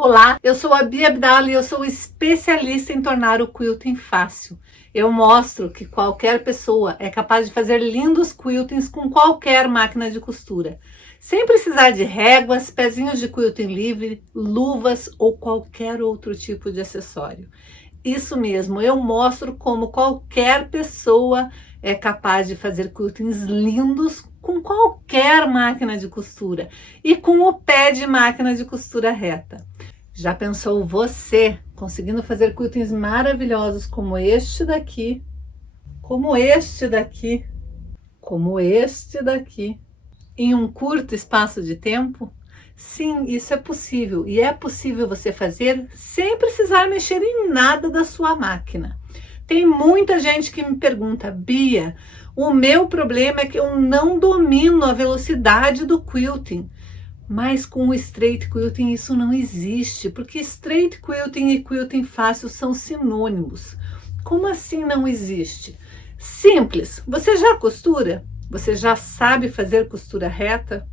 Olá, eu sou a Bia Abdala e eu sou especialista em tornar o quilting fácil. Eu mostro que qualquer pessoa é capaz de fazer lindos quiltings com qualquer máquina de costura, sem precisar de réguas, pezinhos de quilting livre, luvas ou qualquer outro tipo de acessório. Isso mesmo, eu mostro como qualquer pessoa é capaz de fazer quiltings lindos com qualquer máquina de costura e com o pé de máquina de costura reta. Já pensou você conseguindo fazer quiltings maravilhosos como este daqui, como este daqui, como este daqui, em um curto espaço de tempo? Sim, isso é possível, e é possível você fazer sem precisar mexer em nada da sua máquina. Tem muita gente que me pergunta: Bia, o meu problema é que eu não domino a velocidade do quilting. Mas com o straight quilting isso não existe, porque straight quilting e quilting fácil são sinônimos. Como assim não existe? Simples, você já costura? Você já sabe fazer costura reta?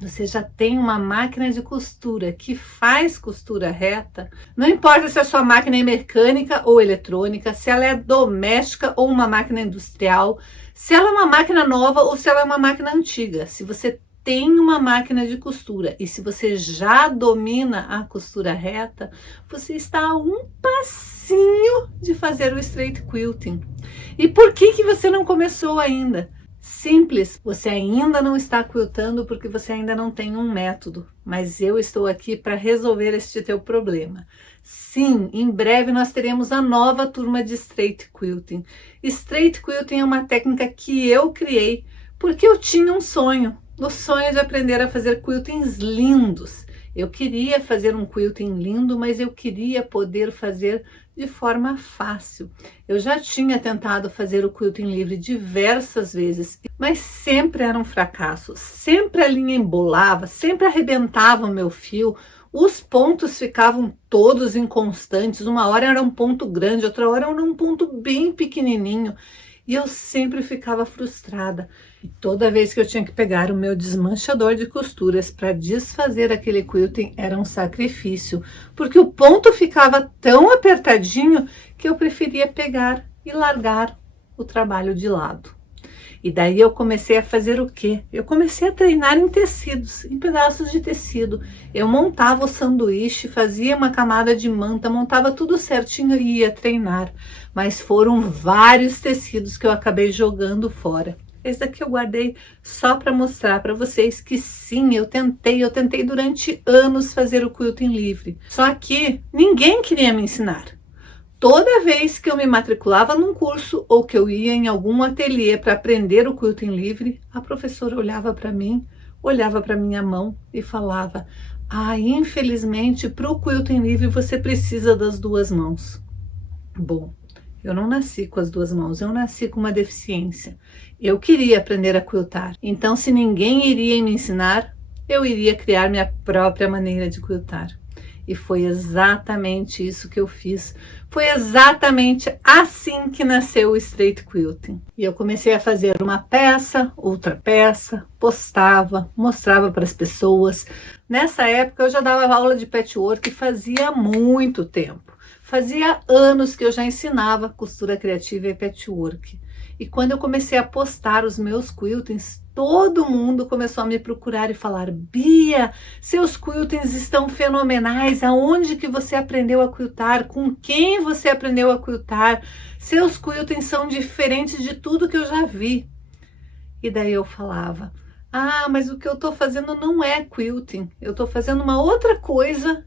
Você já tem uma máquina de costura que faz costura reta? Não importa se a sua máquina é mecânica ou eletrônica, se ela é doméstica ou uma máquina industrial, se ela é uma máquina nova ou se ela é uma máquina antiga. Se você tem uma máquina de costura e se você já domina a costura reta, você está a um passinho de fazer o straight quilting. E por que você não começou ainda? Simples, você ainda não está quiltando porque você ainda não tem um método, mas eu estou aqui para resolver este teu problema. Sim, em breve nós teremos a nova turma de straight quilting. Straight quilting é uma técnica que eu criei porque eu tinha um sonho, o sonho de aprender a fazer quiltings lindos. Eu queria fazer um quilting lindo, mas eu queria poder fazer de forma fácil. Eu já tinha tentado fazer o quilting livre diversas vezes, mas sempre era um fracasso. Sempre a linha embolava, sempre arrebentava o meu fio, os pontos ficavam todos inconstantes. Uma hora era um ponto grande, outra hora era um ponto bem pequenininho. E eu sempre ficava frustrada. E toda vez que eu tinha que pegar o meu desmanchador de costuras para desfazer aquele quilting era um sacrifício, porque o ponto ficava tão apertadinho que eu preferia pegar e largar o trabalho de lado. E daí eu comecei a fazer o quê? Eu comecei a treinar em tecidos, em pedaços de tecido. Eu montava o sanduíche, fazia uma camada de manta, montava tudo certinho e ia treinar. Mas foram vários tecidos que eu acabei jogando fora. Esse daqui eu guardei só para mostrar para vocês que sim, eu tentei durante anos fazer o quilting livre. Só que ninguém queria me ensinar. Toda vez que eu me matriculava num curso ou que eu ia em algum ateliê para aprender o quilting livre, a professora olhava para mim, olhava para minha mão e falava: ah, infelizmente para o quilting livre você precisa das duas mãos. Bom, eu não nasci com as duas mãos, eu nasci com uma deficiência. Eu queria aprender a quiltar, então se ninguém iria me ensinar, eu iria criar minha própria maneira de quiltar. E foi exatamente isso que eu fiz. Foi exatamente assim que nasceu o straight quilting. E eu comecei a fazer uma peça, outra peça, postava, mostrava para as pessoas. Nessa época eu já dava aula de patchwork fazia muito tempo. Fazia anos que eu já ensinava costura criativa e patchwork. E quando eu comecei a postar os meus quiltings, todo mundo começou a me procurar e falar: Bia, seus quiltings estão fenomenais, aonde que você aprendeu a quiltar? Com quem você aprendeu a quiltar? Seus quiltings são diferentes de tudo que eu já vi. E daí eu falava: ah, mas o que eu tô fazendo não é quilting, eu tô fazendo uma outra coisa,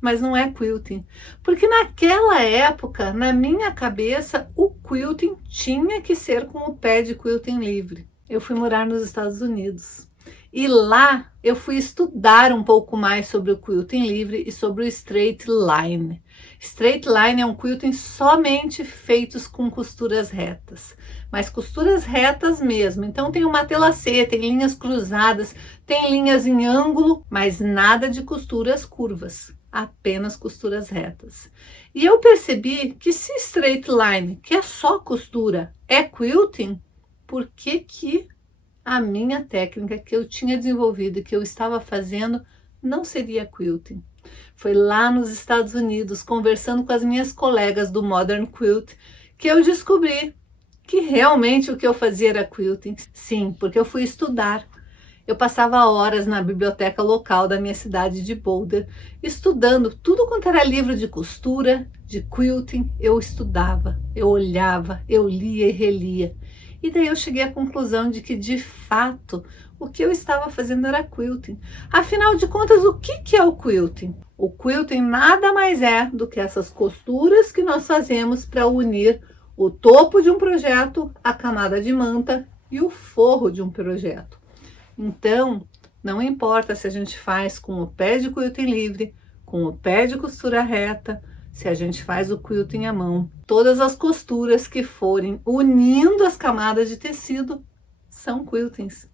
mas não é quilting. Porque naquela época, na minha cabeça, o quilting tinha que ser com o pé de quilting livre. Eu fui morar nos Estados Unidos. E lá eu fui estudar um pouco mais sobre o quilting livre e sobre o straight line. Straight line é um quilting somente feitos com costuras retas, mas costuras retas mesmo. Então tem uma telacê, tem linhas cruzadas, tem linhas em ângulo, mas nada de costuras curvas, apenas costuras retas. E eu percebi que se straight line, que é só costura, é quilting, por que a minha técnica que eu tinha desenvolvido e que eu estava fazendo não seria quilting? Foi lá nos Estados Unidos, conversando com as minhas colegas do Modern Quilt, que eu descobri que realmente o que eu fazia era quilting. Sim, porque eu fui estudar. Eu passava horas na biblioteca local da minha cidade de Boulder, estudando tudo quanto era livro de costura, de quilting. Eu estudava, eu olhava, eu lia e relia. E daí eu cheguei à conclusão de que, de fato, o que eu estava fazendo era quilting. Afinal de contas, o que é o quilting? O quilting nada mais é do que essas costuras que nós fazemos para unir o topo de um projeto, a camada de manta e o forro de um projeto. Então, não importa se a gente faz com o pé de quilting livre, com o pé de costura reta, se a gente faz o quilting à mão, todas as costuras que forem unindo as camadas de tecido são quiltings.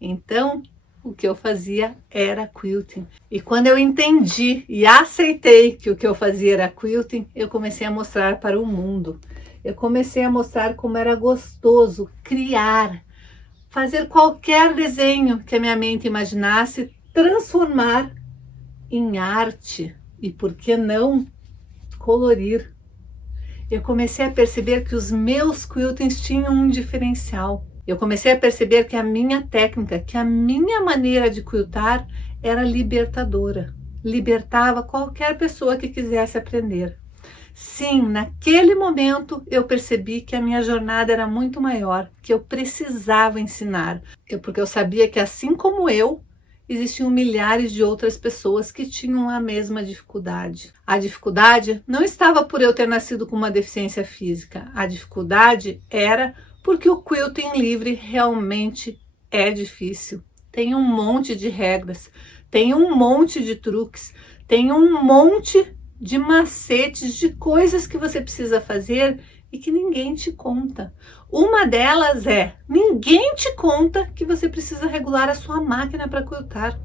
Então, o que eu fazia era quilting. E quando eu entendi e aceitei que o que eu fazia era quilting, eu comecei a mostrar para o mundo. Eu comecei a mostrar como era gostoso criar, fazer qualquer desenho que a minha mente imaginasse, transformar em arte e, por que não, colorir. Eu comecei a perceber que os meus quiltings tinham um diferencial. Eu comecei a perceber que a minha técnica, que a minha maneira de quiltar era libertadora. Libertava qualquer pessoa que quisesse aprender. Sim, naquele momento eu percebi que a minha jornada era muito maior, que eu precisava ensinar, porque eu sabia que, assim como eu, existiam milhares de outras pessoas que tinham a mesma dificuldade. A dificuldade não estava por eu ter nascido com uma deficiência física, a dificuldade era porque o quilting livre realmente é difícil. Tem um monte de regras, tem um monte de truques, tem um monte de macetes, de coisas que você precisa fazer e que ninguém te conta. Uma delas é, ninguém te conta que você precisa regular a sua máquina para quiltar.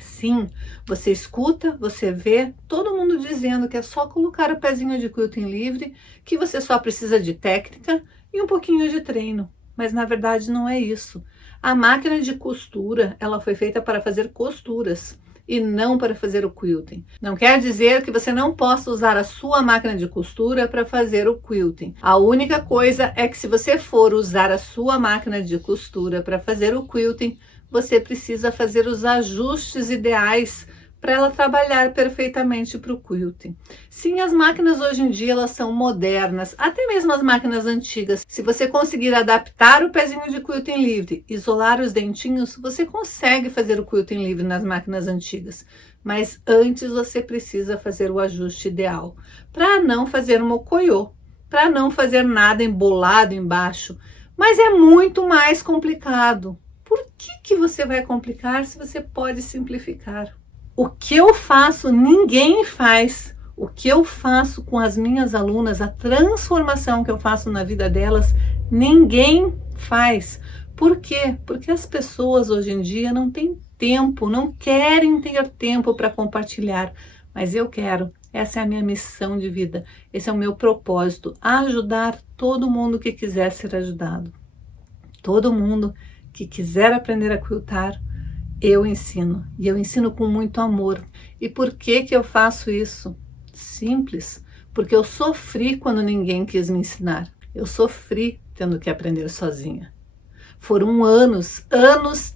Sim, você escuta, você vê todo mundo dizendo que é só colocar o pezinho de quilting livre, que você só precisa de técnica e um pouquinho de treino. Mas na verdade não é isso. A máquina de costura, ela foi feita para fazer costuras e não para fazer o quilting. Não quer dizer que você não possa usar a sua máquina de costura para fazer o quilting. A única coisa é que, se você for usar a sua máquina de costura para fazer o quilting, você precisa fazer os ajustes ideais para ela trabalhar perfeitamente para o quilting. Sim, as máquinas hoje em dia elas são modernas, até mesmo as máquinas antigas. Se você conseguir adaptar o pezinho de quilting livre, isolar os dentinhos, você consegue fazer o quilting livre nas máquinas antigas. Mas antes você precisa fazer o ajuste ideal, para não fazer mocoiô, para não fazer nada embolado embaixo. Mas é muito mais complicado. Por que você vai complicar se você pode simplificar? O que eu faço, ninguém faz. O que eu faço com as minhas alunas, a transformação que eu faço na vida delas, ninguém faz. Por quê? Porque as pessoas hoje em dia não têm tempo, não querem ter tempo para compartilhar. Mas eu quero. Essa é a minha missão de vida. Esse é o meu propósito, ajudar todo mundo que quiser ser ajudado. Todo mundo que quiser aprender a quiltar, eu ensino, e eu ensino com muito amor. E por que eu faço isso? Simples, porque eu sofri quando ninguém quis me ensinar. Eu sofri tendo que aprender sozinha. Foram anos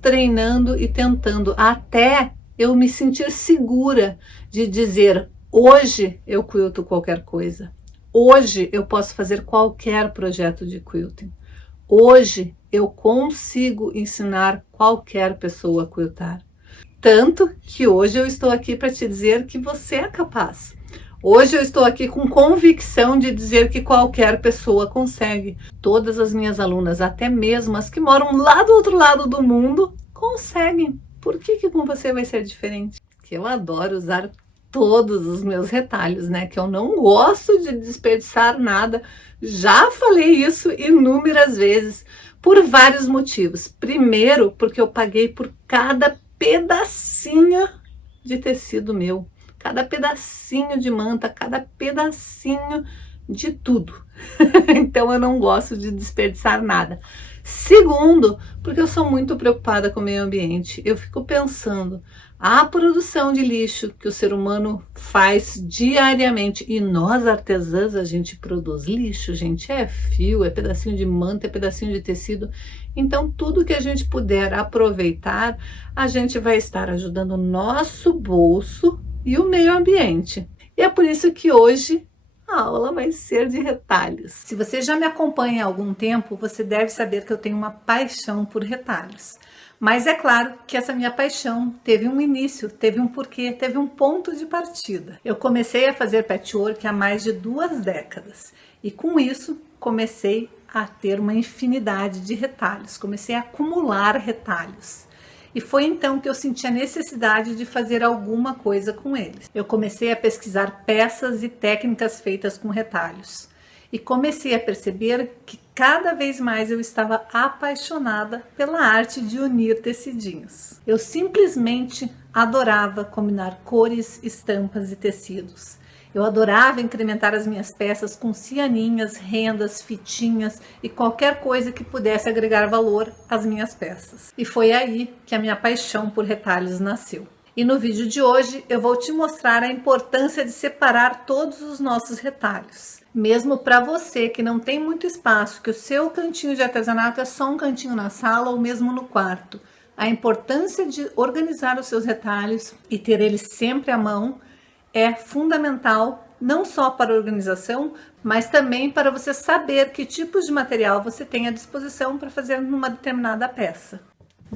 treinando e tentando, até eu me sentir segura de dizer, hoje eu quilto qualquer coisa. Hoje eu posso fazer qualquer projeto de quilting. Hoje eu consigo ensinar qualquer pessoa a quiltar. Tanto que hoje eu estou aqui para te dizer que você é capaz. Hoje eu estou aqui com convicção de dizer que qualquer pessoa consegue. Todas as minhas alunas, até mesmo as que moram lá do outro lado do mundo, conseguem. Por que com você vai ser diferente? Que eu adoro usar todos os meus retalhos, né? Que eu não gosto de desperdiçar nada. Já falei isso inúmeras vezes, por vários motivos. Primeiro, porque eu paguei por cada pedacinho de tecido meu, cada pedacinho de manta, cada pedacinho de tudo. Então eu não gosto de desperdiçar nada. Segundo, porque eu sou muito preocupada com o meio ambiente. Eu fico pensando, a produção de lixo que o ser humano faz diariamente, e nós artesãs, a gente produz lixo, gente, é fio, é pedacinho de manta, é pedacinho de tecido. Então tudo que a gente puder aproveitar, a gente vai estar ajudando o nosso bolso e o meio ambiente. E é por isso que hoje a aula vai ser de retalhos. Se você já me acompanha há algum tempo, você deve saber que eu tenho uma paixão por retalhos. Mas é claro que essa minha paixão teve um início, teve um porquê, teve um ponto de partida. Eu comecei a fazer patchwork há mais de 2 décadas e com isso comecei a ter uma infinidade de retalhos, comecei a acumular retalhos. E foi então que eu senti a necessidade de fazer alguma coisa com eles. Eu comecei a pesquisar peças e técnicas feitas com retalhos. E comecei a perceber que cada vez mais eu estava apaixonada pela arte de unir tecidinhos. Eu simplesmente adorava combinar cores, estampas e tecidos. Eu adorava incrementar as minhas peças com cianinhas, rendas, fitinhas e qualquer coisa que pudesse agregar valor às minhas peças. E foi aí que a minha paixão por retalhos nasceu. E no vídeo de hoje eu vou te mostrar a importância de separar todos os nossos retalhos. Mesmo para você que não tem muito espaço, que o seu cantinho de artesanato é só um cantinho na sala ou mesmo no quarto. A importância de organizar os seus retalhos e ter eles sempre à mão é fundamental, não só para a organização, mas também para você saber que tipos de material você tem à disposição para fazer numa determinada peça.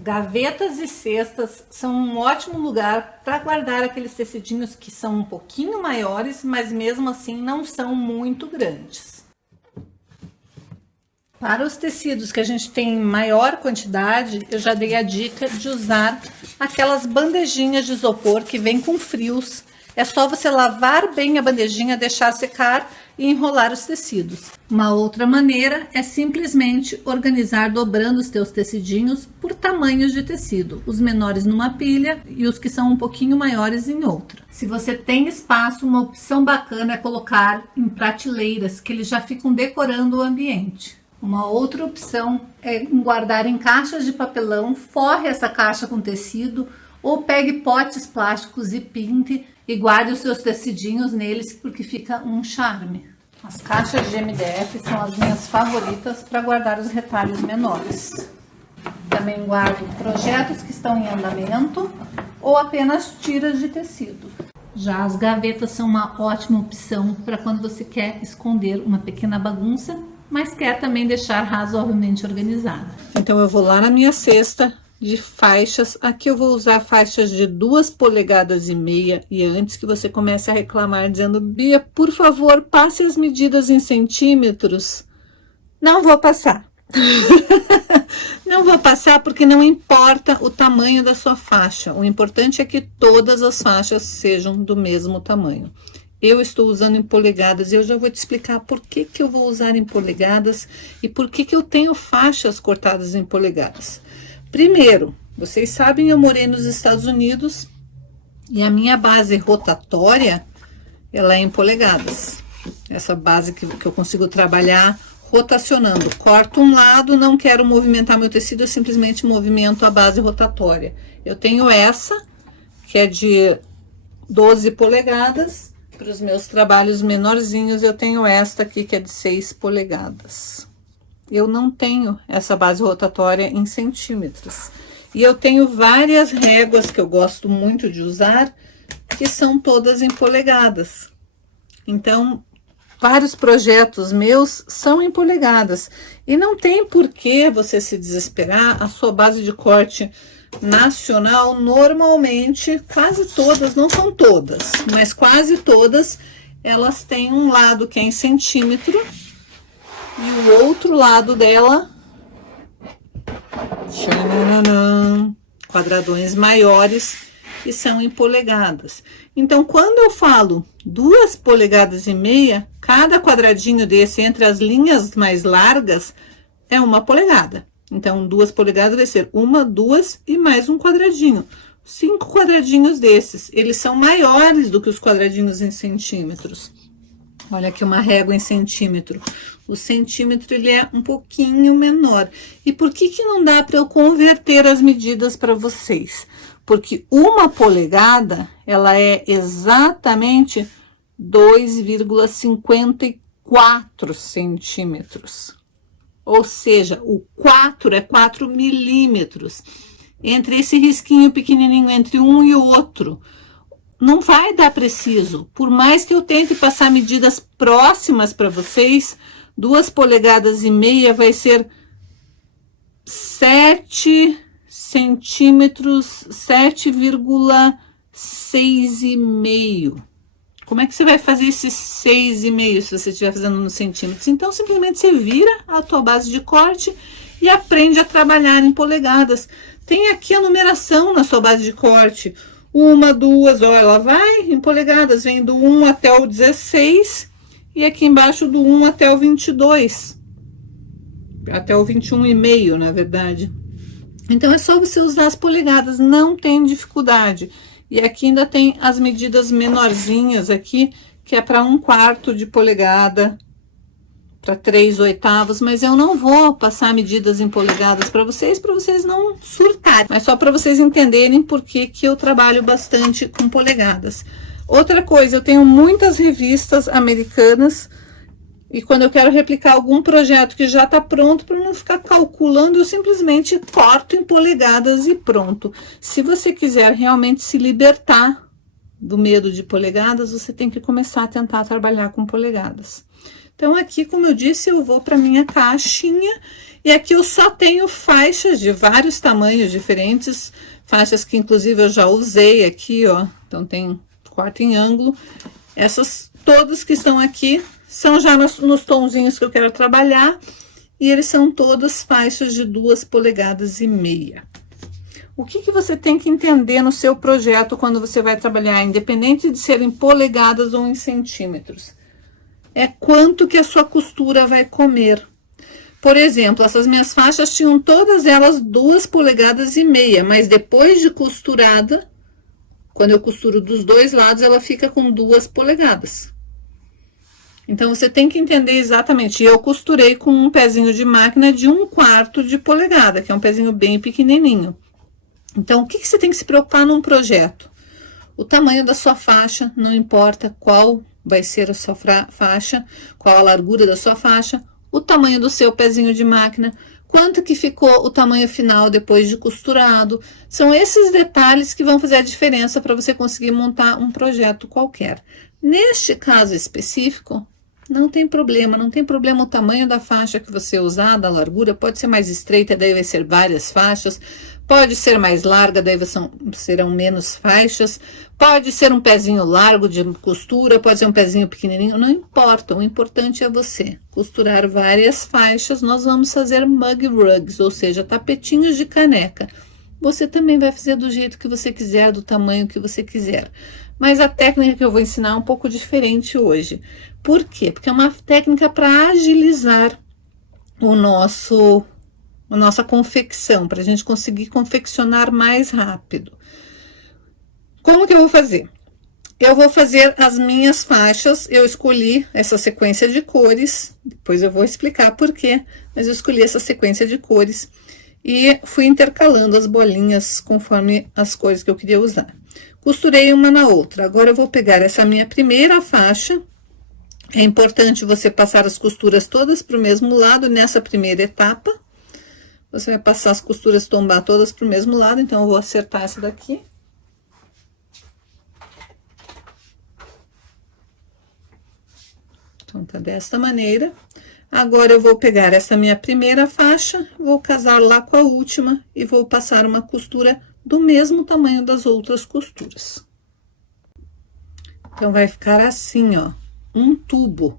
Gavetas e cestas são um ótimo lugar para guardar aqueles tecidinhos que são um pouquinho maiores, mas mesmo assim não são muito grandes. Para os tecidos que a gente tem em maior quantidade, eu já dei a dica de usar aquelas bandejinhas de isopor que vem com frios. É só você lavar bem a bandejinha, deixar secar e enrolar os tecidos. Uma outra maneira é simplesmente organizar dobrando os teus tecidinhos por tamanhos de tecido. Os menores numa pilha e os que são um pouquinho maiores em outra. Se você tem espaço, uma opção bacana é colocar em prateleiras, que eles já ficam decorando o ambiente. Uma outra opção é guardar em caixas de papelão, forre essa caixa com tecido ou pegue potes plásticos e pinte e guarde os seus tecidinhos neles, porque fica um charme. As caixas de MDF são as minhas favoritas para guardar os retalhos menores. Também guardo projetos que estão em andamento ou apenas tiras de tecido. Já as gavetas são uma ótima opção para quando você quer esconder uma pequena bagunça, mas quer também deixar razoavelmente organizada. Então eu vou lá na minha cesta de faixas. Aqui eu vou usar faixas de 2,5 polegadas e antes que você comece a reclamar dizendo: Bia, por favor, passe as medidas em centímetros. Não vou passar. Não vou passar porque não importa o tamanho da sua faixa. O importante é que todas as faixas sejam do mesmo tamanho. Eu estou usando em polegadas e eu já vou te explicar por que que eu vou usar em polegadas e por que que eu tenho faixas cortadas em polegadas. Primeiro, vocês sabem, eu morei nos Estados Unidos e a minha base rotatória, ela é em polegadas. Essa base que eu consigo trabalhar rotacionando. Corto um lado, não quero movimentar meu tecido, eu simplesmente movimento a base rotatória. Eu tenho essa, que é de 12 polegadas. Para os meus trabalhos menorzinhos, eu tenho esta aqui, que é de 6 polegadas. Eu não tenho essa base rotatória em centímetros. E eu tenho várias réguas que eu gosto muito de usar, que são todas em polegadas. Então, vários projetos meus são em polegadas. E não tem por que você se desesperar. A sua base de corte nacional, normalmente, quase todas, não são todas, mas quase todas, elas têm um lado que é em centímetro e o outro lado dela, quadradões maiores, que são em polegadas. Então, quando eu falo 2,5 polegadas, cada quadradinho desse entre as linhas mais largas é 1 polegada. Então, 2 polegadas vai ser 1, 2 e mais um quadradinho. 5 quadradinhos desses, eles são maiores do que os quadradinhos em centímetros. Olha aqui uma régua em centímetro. O centímetro ele é um pouquinho menor. E por que que não dá para eu converter as medidas para vocês? Porque uma polegada, ela é exatamente 2,54 centímetros. Ou seja, o 4 é 4 milímetros. Entre esse risquinho pequenininho, entre um e o outro, não vai dar preciso. Por mais que eu tente passar medidas próximas para vocês, 2,5 polegadas vai ser 7 centímetros, 7,6,5. Como é que você vai fazer esse 6,5 se você estiver fazendo nos centímetros? Então, simplesmente você vira a tua base de corte e aprende a trabalhar em polegadas. Tem aqui a numeração na sua base de corte. 1, 2, ó, ela vai em polegadas, vem do 1 até o 16 e aqui embaixo do 1 até o 22. Até o 21,5, na verdade. Então, é só você usar as polegadas, não tem dificuldade. E aqui ainda tem as medidas menorzinhas aqui, que é para 1/4 de polegada, para 3/8, mas eu não vou passar medidas em polegadas para vocês não surtarem, mas só para vocês entenderem por que que eu trabalho bastante com polegadas. Outra coisa, eu tenho muitas revistas americanas, e quando eu quero replicar algum projeto que já está pronto, para não ficar calculando, eu simplesmente corto em polegadas e pronto. Se você quiser realmente se libertar do medo de polegadas, você tem que começar a tentar trabalhar com polegadas. Então, aqui, como eu disse, eu vou para minha caixinha, e aqui eu só tenho faixas de vários tamanhos diferentes, faixas que inclusive eu já usei aqui, ó. Então, tem corte em ângulo. Essas todas que estão aqui são já nos tonzinhos que eu quero trabalhar, e eles são todas faixas de 2,5 polegadas. O que que você tem que entender no seu projeto quando você vai trabalhar, independente de ser em polegadas ou em centímetros? É quanto que a sua costura vai comer. Por exemplo, essas minhas faixas tinham todas elas 2,5 polegadas, mas depois de costurada, quando eu costuro dos dois lados, ela fica com 2 polegadas. Então, você tem que entender exatamente. Eu costurei com um pezinho de máquina de 1/4 de polegada, que é um pezinho bem pequenininho. Então, o que que você tem que se preocupar num projeto? O tamanho da sua faixa, não importa qual vai ser a sua faixa, qual a largura da sua faixa, o tamanho do seu pezinho de máquina, quanto que ficou o tamanho final depois de costurado. São esses detalhes que vão fazer a diferença para você conseguir montar um projeto qualquer. Neste caso específico, não tem problema o tamanho da faixa que você usar, da largura, pode ser mais estreita, daí vai ser várias faixas, pode ser mais larga, daí serão menos faixas, pode ser um pezinho largo de costura, pode ser um pezinho pequenininho, não importa, o importante é você costurar várias faixas. Nós vamos fazer mug rugs, ou seja, tapetinhos de caneca. Você também vai fazer do jeito que você quiser, do tamanho que você quiser. Mas a técnica que eu vou ensinar é um pouco diferente hoje. Por quê? Porque é uma técnica para agilizar a nossa confecção, para a gente conseguir confeccionar mais rápido. Como que eu vou fazer? Eu vou fazer as minhas faixas, eu escolhi essa sequência de cores, depois eu vou explicar por quê, mas eu escolhi essa sequência de cores e fui intercalando as bolinhas conforme as cores que eu queria usar. Costurei uma na outra. Agora eu vou pegar essa minha primeira faixa. É importante você passar as costuras todas para o mesmo lado nessa primeira etapa. Você vai passar as costuras, tombar todas para o mesmo lado, então eu vou acertar essa daqui. Então, tá desta maneira. Agora, eu vou pegar essa minha primeira faixa, vou casar lá com a última e vou passar uma costura do mesmo tamanho das outras costuras. Então, vai ficar assim, ó, um tubo.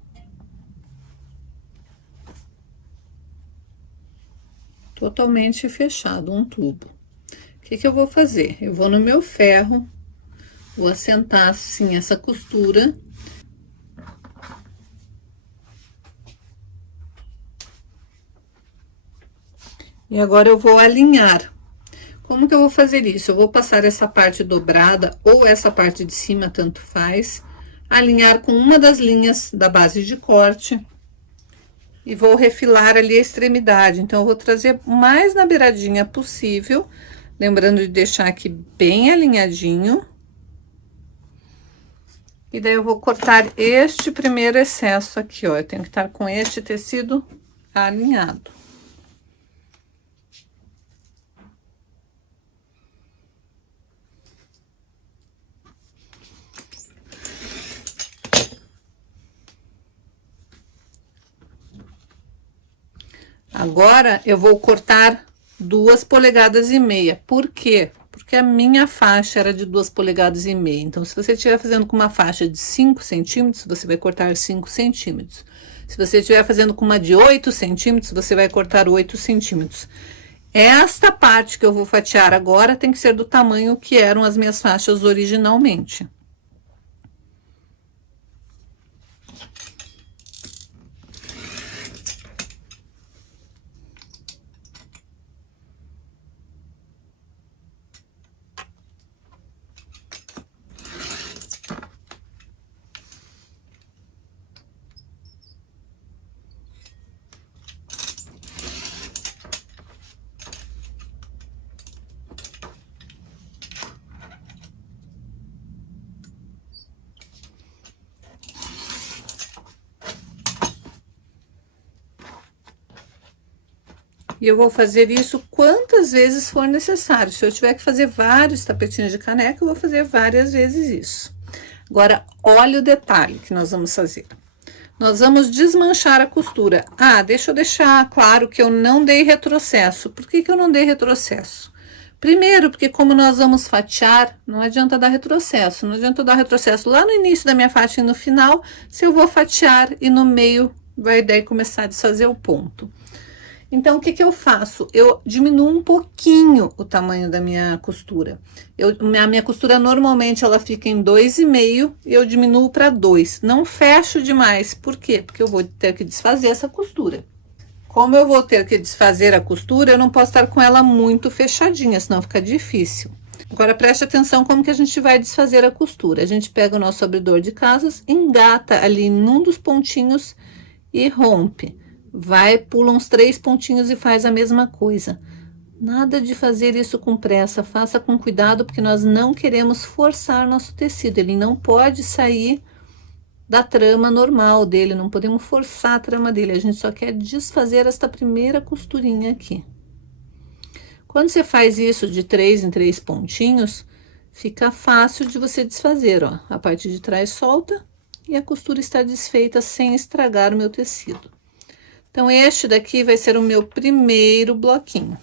Totalmente fechado, um tubo. O que que eu vou fazer? Eu vou no meu ferro, vou assentar assim essa costura. E agora eu vou alinhar. Como que eu vou fazer isso? Eu vou passar essa parte dobrada ou essa parte de cima, tanto faz, alinhar com uma das linhas da base de corte e vou refilar ali a extremidade. Então, eu vou trazer mais na beiradinha possível, lembrando de deixar aqui bem alinhadinho. E daí eu vou cortar este primeiro excesso aqui, ó. Eu tenho que estar com este tecido alinhado. Agora, eu vou cortar 2,5 polegadas. Por quê? Porque a minha faixa era de 2,5 polegadas. Então, se você estiver fazendo com uma faixa de 5 centímetros, você vai cortar 5 centímetros. Se você estiver fazendo com uma de 8 centímetros, você vai cortar 8 centímetros. Esta parte que eu vou fatiar agora tem que ser do tamanho que eram as minhas faixas originalmente. E eu vou fazer isso quantas vezes for necessário. Se eu tiver que fazer vários tapetinhos de caneca, eu vou fazer várias vezes isso. Agora, olha o detalhe que nós vamos fazer. Nós vamos desmanchar a costura. Ah, deixa eu deixar claro que eu não dei retrocesso. Por que que eu não dei retrocesso? Primeiro, porque como nós vamos fatiar, não adianta dar retrocesso. Não adianta eu dar retrocesso lá no início da minha faixa e no final, se eu vou fatiar e no meio vai daí começar a desfazer o ponto. Então, o que que eu faço? Eu diminuo um pouquinho o tamanho da minha costura. A minha costura normalmente ela fica em 2,5 e eu diminuo para 2. Não fecho demais. Por quê? Porque eu vou ter que desfazer essa costura. Como eu vou ter que desfazer a costura, eu não posso estar com ela muito fechadinha, senão fica difícil. Agora, preste atenção como que a gente vai desfazer a costura. A gente pega o nosso abridor de casas, engata ali num dos pontinhos e rompe. Vai, pula uns 3 pontinhos e faz a mesma coisa. Nada de fazer isso com pressa, faça com cuidado, porque nós não queremos forçar nosso tecido. Ele não pode sair da trama normal dele, não podemos forçar a trama dele. A gente só quer desfazer esta primeira costurinha aqui. Quando você faz isso de 3 em 3 pontinhos, fica fácil de você desfazer, ó. A parte de trás solta e a costura está desfeita sem estragar o meu tecido. Então, este daqui vai ser o meu primeiro bloquinho.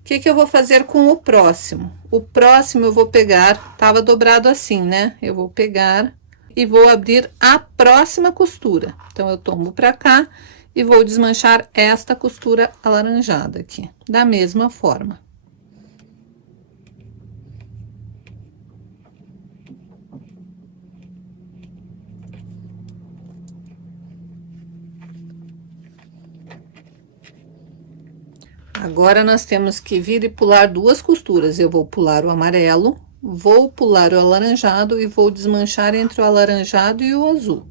O que que eu vou fazer com o próximo? O próximo eu vou pegar, tava dobrado assim, né? Eu vou pegar e vou abrir a próxima costura. Então, eu tombo pra cá e vou desmanchar esta costura alaranjada aqui, da mesma forma. Agora, nós temos que vir e pular 2 costuras. Eu vou pular o amarelo, vou pular o alaranjado e vou desmanchar entre o alaranjado e o azul.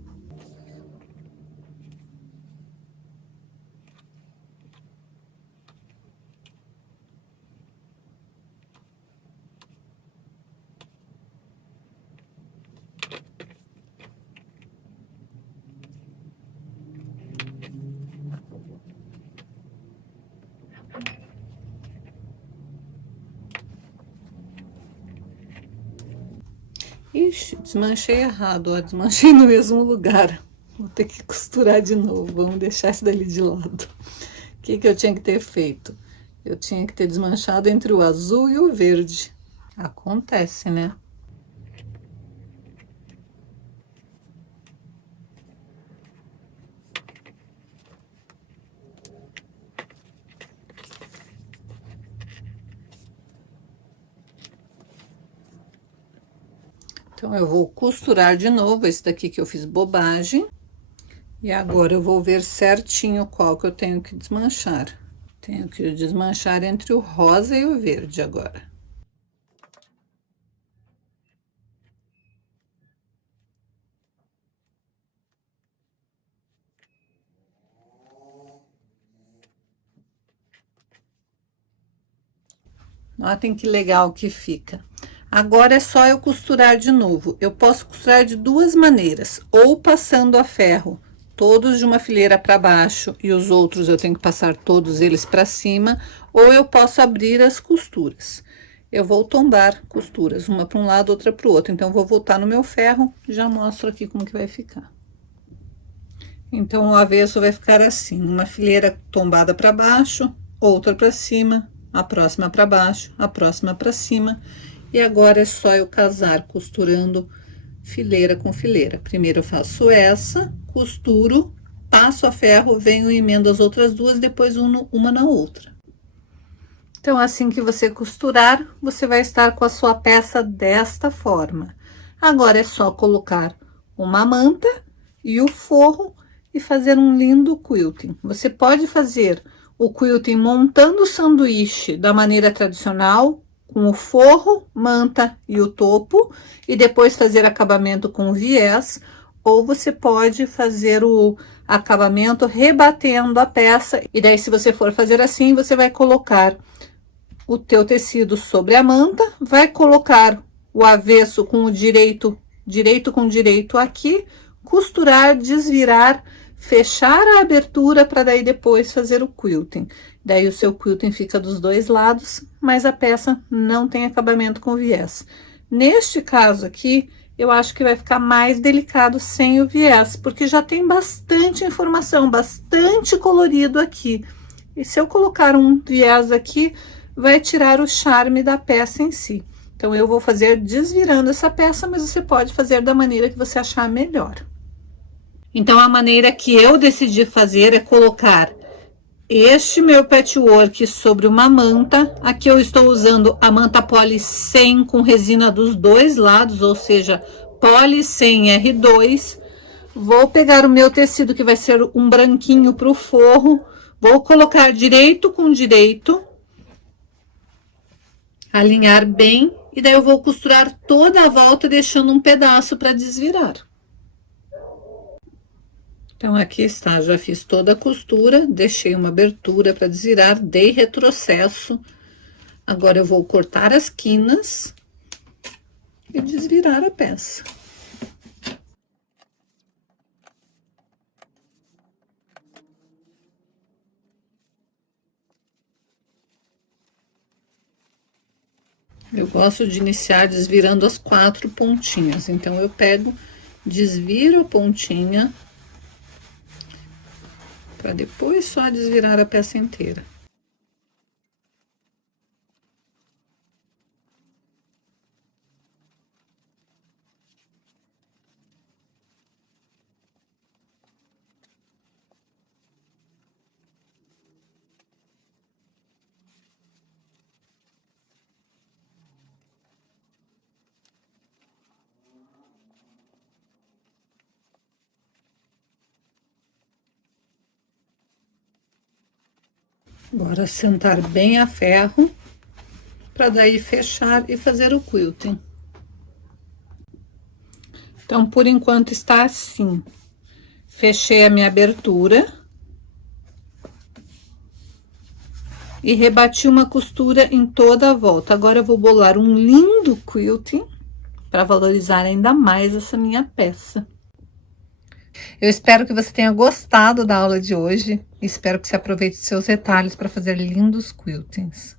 Ixi, desmanchei errado, ó, desmanchei no mesmo lugar. Vou ter que costurar de novo, vamos deixar isso dali de lado. O que que eu tinha que ter feito? Eu tinha que ter desmanchado entre o azul e o verde. Acontece, né? Então, eu vou costurar de novo esse daqui que eu fiz bobagem. E agora, eu vou ver certinho qual que eu tenho que desmanchar. Tenho que desmanchar entre o rosa e o verde agora. Notem que legal que fica. Agora é só eu costurar de novo. Eu posso costurar de duas maneiras, ou passando a ferro todos de uma fileira para baixo e os outros eu tenho que passar todos eles para cima, ou eu posso abrir as costuras. Eu vou tombar costuras, uma para um lado, outra para o outro. Então, vou voltar no meu ferro e já mostro aqui como que vai ficar. Então, o avesso vai ficar assim, uma fileira tombada para baixo, outra para cima, a próxima para baixo, a próxima para cima. E agora é só eu casar costurando fileira com fileira. Primeiro eu faço essa, costuro, passo a ferro, venho e emendo as outras duas, depois uma na outra. Então, assim que você costurar, você vai estar com a sua peça desta forma. Agora é só colocar uma manta e o forro e fazer um lindo quilting. Você pode fazer o quilting montando o sanduíche da maneira tradicional, com o forro, manta e o topo, e depois fazer acabamento com viés, ou você pode fazer o acabamento rebatendo a peça, e daí se você for fazer assim, você vai colocar o teu tecido sobre a manta, vai colocar o avesso com o direito com direito aqui, costurar, desvirar, fechar a abertura para daí depois fazer o quilting. Daí o seu quilting fica dos dois lados, mas a peça não tem acabamento com viés. Neste caso aqui, eu acho que vai ficar mais delicado sem o viés, porque já tem bastante informação, bastante colorido aqui. E se eu colocar um viés aqui, vai tirar o charme da peça em si. Então, eu vou fazer desvirando essa peça, mas você pode fazer da maneira que você achar melhor. Então, a maneira que eu decidi fazer é colocar este meu patchwork sobre uma manta. Aqui eu estou usando a manta Poly 100 com resina dos dois lados, ou seja, Poly 100 R2. Vou pegar o meu tecido, que vai ser um branquinho para o forro, vou colocar direito com direito, alinhar bem, e daí eu vou costurar toda a volta, deixando um pedaço para desvirar. Então, aqui está, já fiz toda a costura, deixei uma abertura para desvirar, dei retrocesso. Agora, eu vou cortar as quinas e desvirar a peça. Eu gosto de iniciar desvirando as 4 pontinhas, então eu pego, desviro a pontinha, para depois só desvirar a peça inteira. Agora, sentar bem a ferro, para daí fechar e fazer o quilting. Então, por enquanto, está assim. Fechei a minha abertura. E rebati uma costura em toda a volta. Agora, eu vou bolar um lindo quilting, para valorizar ainda mais essa minha peça. Eu espero que você tenha gostado da aula de hoje. Espero que você aproveite seus retalhos para fazer lindos quiltings.